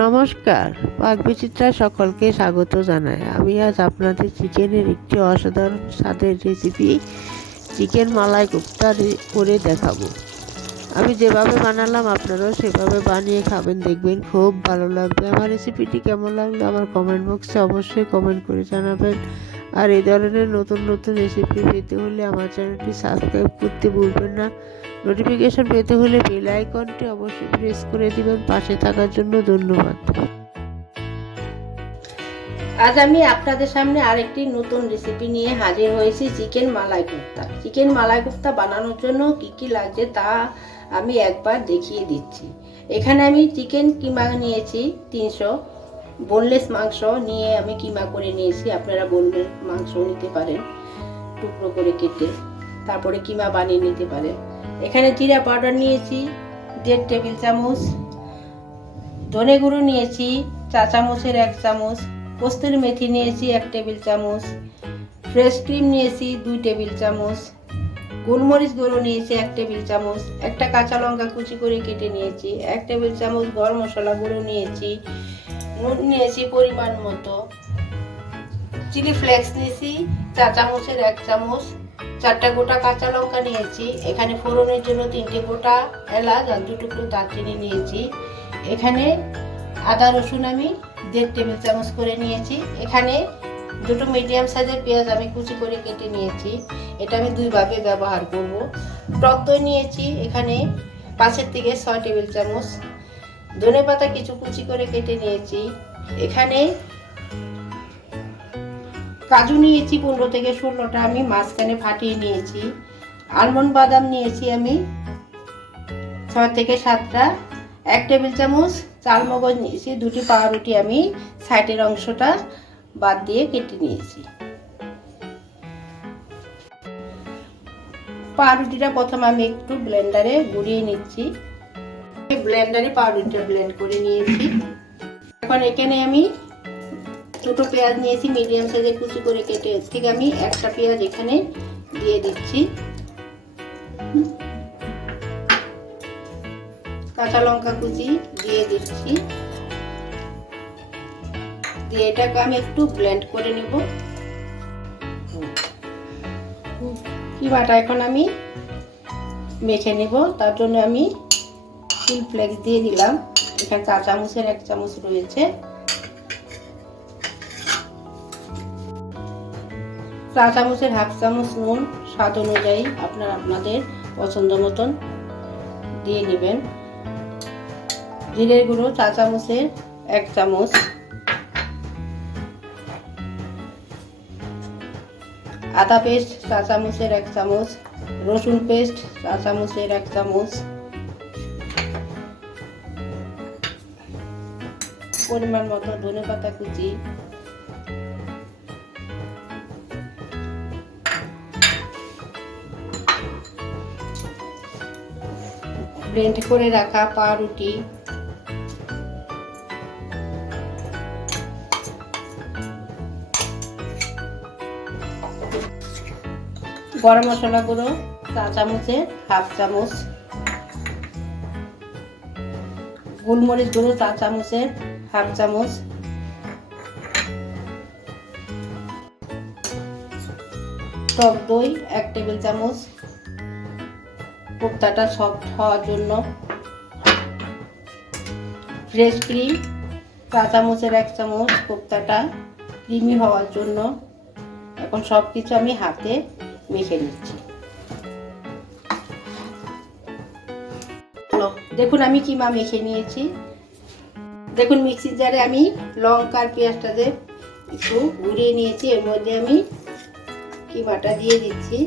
নমস্কার। পাকবিচিত্রায় সকলকে স্বাগত জানাই। আমি আজ আপনাদের চিকেনের একটি অসাধারণ স্বাদের রেসিপি চিকেন মালাই কোপ্তা করে দেখাবো। আমি যেভাবে বানালাম আপনারাও সেভাবে বানিয়ে খাবেন, দেখবেন খুব ভালো লাগবে। আমার রেসিপিটি কেমন লাগল আমার কমেন্ট বক্সে অবশ্যই কমেন্ট করে জানাবেন। আর এই ধরনের নতুন নতুন রেসিপি পেতে হলে আমার চ্যানেলটি সাবস্ক্রাইব করতে ভুলবেন না। নোটিফিকেশন পেতে হলে বেল আইকনটি অবশ্যই প্রেস করে দিবেন। পাশে থাকার জন্য ধন্যবাদ। আজ আমি আপনাদের সামনে আরেকটি নতুন রেসিপি নিয়ে হাজির হয়েছি চিকেন মালাই কোফতা। চিকেন মালাই কোফতা বানানোর জন্য কি কি লাগছে তা আমি একবার দেখিয়ে দিচ্ছি। এখানে আমি চিকেন কিমা নিয়েছি তিনশো। বোনলেস মাংস নিয়ে আমি কিমা করে নিয়েছি, আপনারা বোনলেস মাংস নিতে পারেন। টুকরো করে কেটে। তারপরে কিমা বানিয়ে নিতে পারেন। এখানে জিরা পাউডার নিয়েছি, দেড় টেবিল চামচ, ধনে গুঁড়ো নিয়েছি, চা চামচের এক চামচ, কস্তুরি মেথি নিয়েছি এক টেবিল চামচ, ফ্রেশ ক্রিম নিয়েছি দুই টেবিল চামচ, গোলমরিচ গুঁড়ো নিয়েছি এক টেবিল চামচ, একটা কাঁচা লঙ্কা কুচি করে কেটে নিয়েছি, এক টেবিল চামচ গরম মশলা গুঁড়ো নিয়েছি, নুন নিয়েছি পরিমাণ মতো, চিলি ফ্লেক্স নিয়েছি, চা চামচের এক চামচ চারটা গোটা কাঁচা লঙ্কা নিয়েছি। এখানে ফোড়নের জন্য তিনটে গোটা এলাচ আর দু টুকরো দারচিনি নিয়েছি। এখানে আদা, রসুন আমি দেড় টেবিল চামচ করে নিয়েছি। এখানে দুটো মিডিয়াম সাইজের পেঁয়াজ আমি কুচি করে কেটে নিয়েছি। এটা আমি দুই ভাগে ব্যবহার করব। টক দই নিয়েছি, এখানে পাঁচের থেকে ছয় টেবিল চামচ। ধনে পাতা কিছু কুচি করে কেটে নিয়েছি। এখানে কাজু নিয়েছি, পনেরো থেকে ষোলোটা আমি মাঝখানে ফাটিয়ে নিয়েছি। আলমন্ড বাদাম নিয়েছি আমি ছয় থেকে সাতটা। এক টেবিল চামচ চাল মগজ নিয়েছি, দুটি পাউরুটি আমি সাইডের অংশটা বাদ দিয়ে কেটে নিয়েছি। পাউরুটিটা প্রথম আমি একটু ব্লেন্ডারে গুঁড়িয়ে নিচ্ছি। ব্লেন্ডারে পাউরুটিটা ব্লেন্ড করে নিয়েছি। এখন এখানে আমি ছোটো পেঁয়াজ নিয়েছি মিডিয়াম সাইজে কুচি করে কেটে এর থেকে আমি একটা পেঁয়াজ এখানে দিয়ে দিচ্ছি। কাঁচা লঙ্কা কুচি দিয়ে দিচ্ছি। দিয়ে এটাকে আমি একটু ব্লেন্ড করে নেব। কিমাটা এখন আমি মেখে নেব, তার জন্য আমি ফুল ফ্লেক্স দিয়ে দিলাম। এখানে চা চামচের এক চামচ রয়েছে। চা চামচের হাফ চামচ নুন, স্বাদ অনুযায়ী আপনারা আপনাদের পছন্দ মতন দিয়ে নেবেন। জিরের গুঁড়ো চা চামচের এক চামচ। আদা পেস্ট চা চামচের এক চামচ। রসুন পেস্ট চা চামচের এক চামচ। পরিমাণ মতো ধনে পাতা কুচি। ব্লেন্ড করে রাখা পাউরুটি গরম মশলা গুঁড়ো, চা চামচে, হাফ চামচ। গোলমরিচ গুঁড়ো, চা চামচের হাফ চামচ। টক দই, এক টেবিল চামচ। কোপ্তাটা সফট হওয়ার জন্য ফ্রেশ ক্রিম চা চামচের এক চামচ, কোপ্তাটা ক্রিমি হওয়ার জন্য। এখন সব কিছু আমি হাতে মেখে নিচ্ছি। দেখুন আমি কিমা মেখে নিয়েছি। দেখুন মিক্সির জারে আমি লঙ্কার পেঁয়াজটাতে একটু ঘুরিয়ে নিয়েছি, এর মধ্যে আমি কিমাটা দিয়ে দিচ্ছি।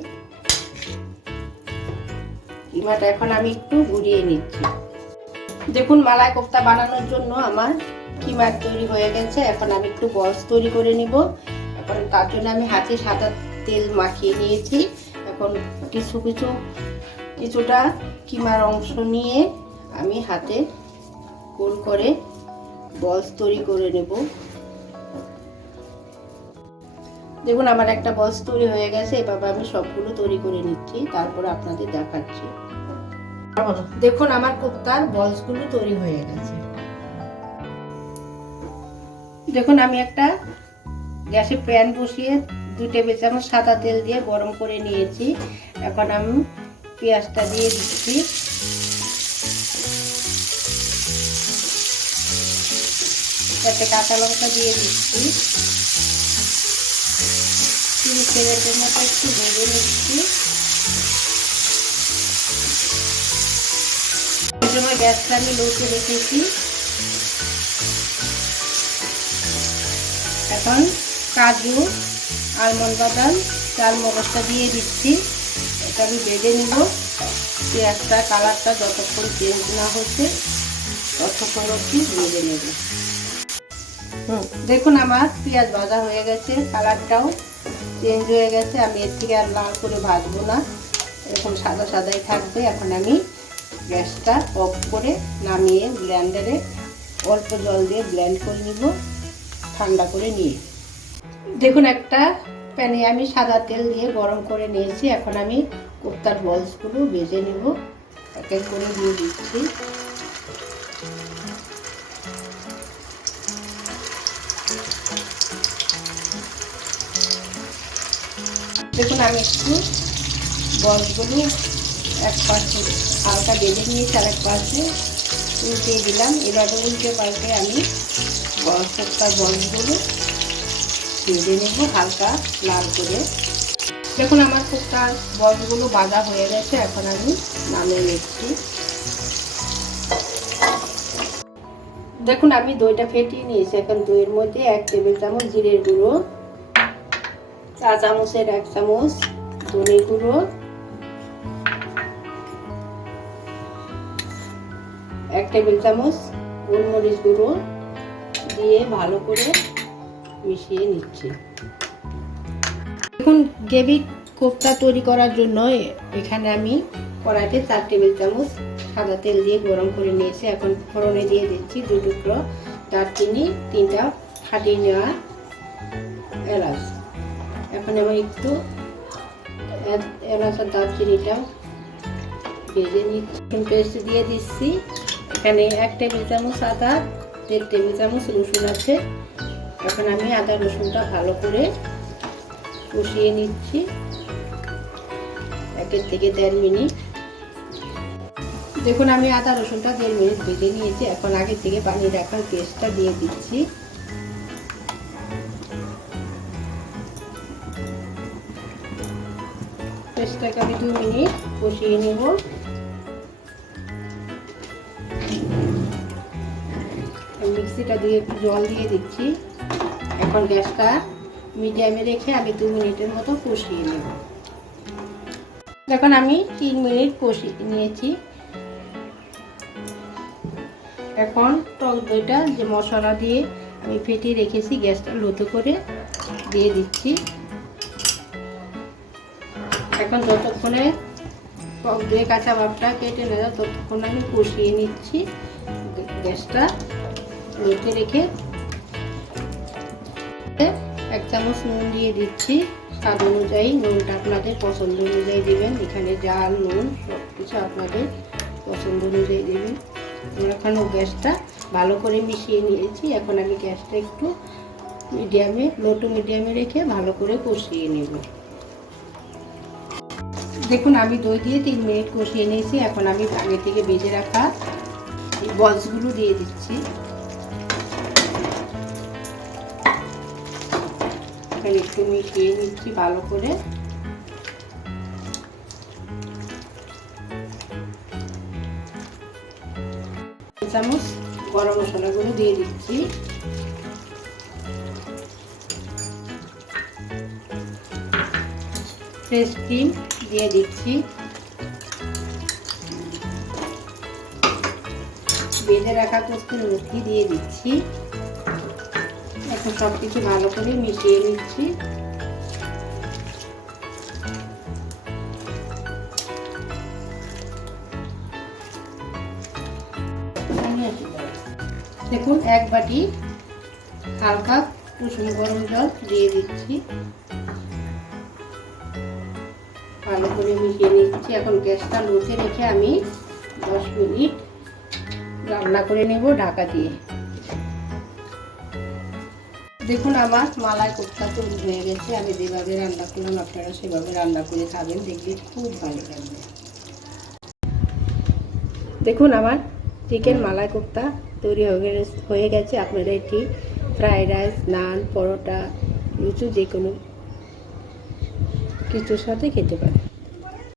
কিমাটা এখন আমি একটু ঘুরিয়ে নিচ্ছি। দেখুন, মালাই কোফতা বানানোর জন্য আমার কিমা তৈরি হয়ে গেছে। এখন আমি একটু বলস তৈরি করে নিব। এখন তার জন্য আমি হাতে সাদা তেল মাখিয়ে নিয়েছি। এখন কিছু কিছু, কিছুটা কিমার অংশ নিয়ে আমি হাতে গোল করে বলস তৈরি করে নেব। দেখুন, আমার একটা বলস তৈরি হয়ে গেছে, এভাবে আমি সবগুলো তৈরি করে নিচ্ছি, তারপরে আপনাদের দেখাচ্ছি। দেখুন, আমার কোপ্তার বলসগুলো তৈরি হয়ে গেছে। দেখুন, আমি একটা গ্যাসে প্যান বসিয়ে দু টেবিল চামচ সাদা তেল দিয়ে গরম করে নিয়েছি। এখন আমি পেঁয়াজটা দিয়ে দিচ্ছি। তাতে কাঁচা লঙ্কা দিয়ে দিচ্ছি। তিরিশ সেকেন্ডের মতো একটু ভেজে নিচ্ছি এই সময় গ্যাসটা আমি লোতে রেখেছি এখন কাজু আলমন্ড বাদাম চাল মগজটা দিয়ে দিচ্ছি এটা আমি ভেজে নিব পেঁয়াজটা কালারটা যতক্ষণ চেঞ্জ না হচ্ছে ততক্ষণ অবধি ভেজে নেব দেখুন আমার পেঁয়াজ ভাজা হয়ে গেছে কালারটাও চেঞ্জ হয়ে গেছে, আমি এর থেকে আর লাল করে ভাজবো না। এরকম সাদা সাদাই থাকবে। এখন আমি গ্যাসটা অফ করে নামিয়ে ব্ল্যান্ডারে অল্প জল দিয়ে ব্ল্যান্ড করে নিব, ঠান্ডা করে নিয়ে। দেখুন, একটা প্যানে আমি সাদা তেল দিয়ে গরম করে নিয়েছি। এখন আমি কোপ্তার বলসগুলো ভেজে নিব। এক এক করে দিয়ে দিচ্ছি। দেখুন, আমি একটু বসগুলো এক পাশে হালকা বেঁধে নিয়েছি আর এক পাশে উল্টে দিলাম। এভাবে উল্টে পাল্টে আমি কোপ্তার বলসগুলো ভেজে নেব হালকা লাল করে। দেখুন, আমার কোপ্তার বলসগুলো বাঁধা হয়ে গেছে, এখন আমি নামিয়ে নিচ্ছি। দেখুন, আমি দইটা ফেটিয়ে নিয়েছি, এখন দইয়ের মধ্যে এক টেবিল চামচ জিরের গুঁড়ো চা চামচের এক চামচ ধনে গুঁড়ো, এক টেবিল চামচ গোলমরিচ গুঁড়ো দিয়ে ভালো করে মিশিয়ে নিচ্ছি। এখন গ্রেভি কোপ্তা তৈরি করার জন্য এখানে আমি কড়াইতে চার টেবিল চামচ সাদা তেল দিয়ে গরম করে নিয়েছি। এখন ফোড়নে দিয়ে দিচ্ছি দু টুকরো দারচিনি, তিনটা ফাটিয়ে নেওয়া এলাচ। এখন আমি একটু এ- এলাচ দারচিনিটা ভেজে নিচ্ছি। পেস্ট দিয়ে দিচ্ছি। এখানে এক টেবিল চামচ আদা, দেড় টেবিল চামচ রসুন আছে। এখন আমি আদা রসুনটা ভালো করে কষিয়ে নিচ্ছি। একের থেকে দেড় মিনিট। দেখুন, আমি আদা রসুনটা দেড় মিনিট ভেজে নিয়েছি। এখন আগের থেকে বানিয়ে রাখার পেস্টটা দিয়ে দিচ্ছি। পেস্টটাকে আমি দু মিনিট কষিয়ে নেব। মিক্সিটা দিয়ে একটু জল দিয়ে দিচ্ছি। এখন গ্যাসটা মিডিয়ামে রেখে আমি দু মিনিটের মতো কষিয়ে নেব। দেখুন, আমি তিন মিনিট কষিয়ে নিয়েছি। এখন টক দইটা যে মশলা দিয়ে আমি ফেটিয়ে রেখেছি, গ্যাসটা লোতে করে দিয়ে দিচ্ছি। এখন যতক্ষণে টক দই কাঁচা ভাবটা কেটে নেওয়া ততক্ষণ আমি কষিয়ে নিচ্ছি গ্যাসটা লোতে রেখে। এক চামচ নুন দিয়ে দিচ্ছি, স্বাদ অনুযায়ী নুনটা আপনাদের পছন্দ অনুযায়ী দেবেন। এখানে জাল, নুন সব কিছু আপনাদের পছন্দ অনুযায়ী দেবেন। আমরা এখন গ্যাসটা ভালো করে মিশিয়ে নিয়েছি। এখন আমি গ্যাসটা একটু মিডিয়ামে, লো টু মিডিয়ামে রেখে ভালো করে কষিয়ে নেব। দেখুন, আমি দই দিয়ে তিন মিনিট কষিয়ে নিয়েছি। এখন আমি আগে থেকে বেজে রাখা এই বলসগুলো দিয়ে দিচ্ছি। এখানে একটু মিশিয়ে নিচ্ছি ভালো করে। চামচ গরম মশলাগুলো দিয়ে দিচ্ছি। ফ্রেশ ক্রিম দিয়ে দিচ্ছি। বেঁধে রাখা কস্তুর মুখি দিয়ে দিচ্ছি। এখন সব কিছু ভালো করে মিশিয়ে নিচ্ছি। দেখুন, এক বাটি হালকা কুসুম গরম জল দিয়ে দিচ্ছি। ভালো করে মিশিয়ে নিচ্ছি। এখন গ্যাসটা লোতে রেখে আমি দশ মিনিট রান্না করে নেব ঢাকা দিয়ে। দেখুন আমার মালাই কোপ্তা তৈরি হয়ে গেছে। আমি যেভাবে রান্না করলাম, আপনারা সেভাবে রান্না করে খাবেন। দেখলে খুব ভালো লাগবে। দেখুন আমার চিকেন মালাই কোপ্তা তৈরি হয়ে গেছে আপনারা এটি ফ্রাইড রাইস, নান, পরোটা, লুচু যে কোনো কিছুর সাথে খেতে পারেন